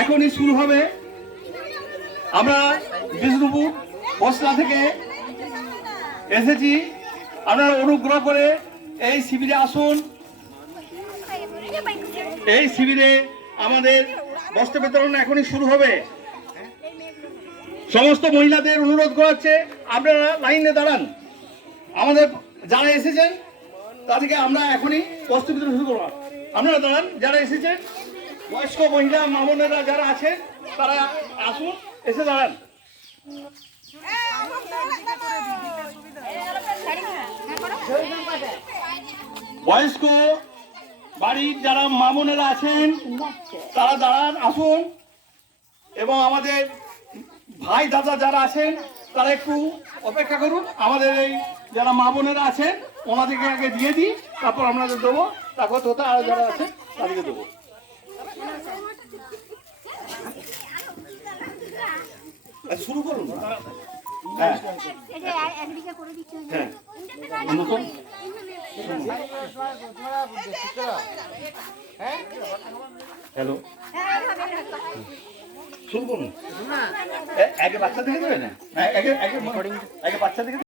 এখনই শুরু হবে। আমরা বিষ্ণুপুর বসলা থেকে এসেছি। আপনারা অনুগ্রহ করে এই শিবিরে আসুন। এই শিবিরে আমাদের বস্ত্র বিতরণ এখনই শুরু হবে। সমস্ত মহিলাদের অনুরোধ করা হচ্ছে আপনারা লাইনে দাঁড়ান। আমাদের যারা এসেছেন, তাদেরকে আমরা এখনই বস্ত্র বিতরণ শুরু করব আপনারা দাঁড়ান, যারা এসেছেন বয়স্ক মহিলা মামনেরা যারা আছেন তারা আসুন, এসে দাঁড়ান। বয়স্ক বাড়ির যারা মামনেরা আছেন, তারা দাঁড়ান, আসুন। এবং আমাদের ভাই দাদা যারা আছেন, তারা একটু অপেক্ষা করুন। আমাদের এই যারা মা বোনেরা আছেন, ওনাদেরকে আগে দিয়ে দিই, তারপর আপনাদের দেবো, তারপর তোতা আর যারা আছে তাদেরকে দেবো। শুরু করুন হ্যাঁ। হ্যাঁ। নতুন? হ্যালো। শুরু করুন। আগে বাচ্চা দেখে দেবে না? আগে আগে আগে বাচ্চা দেখে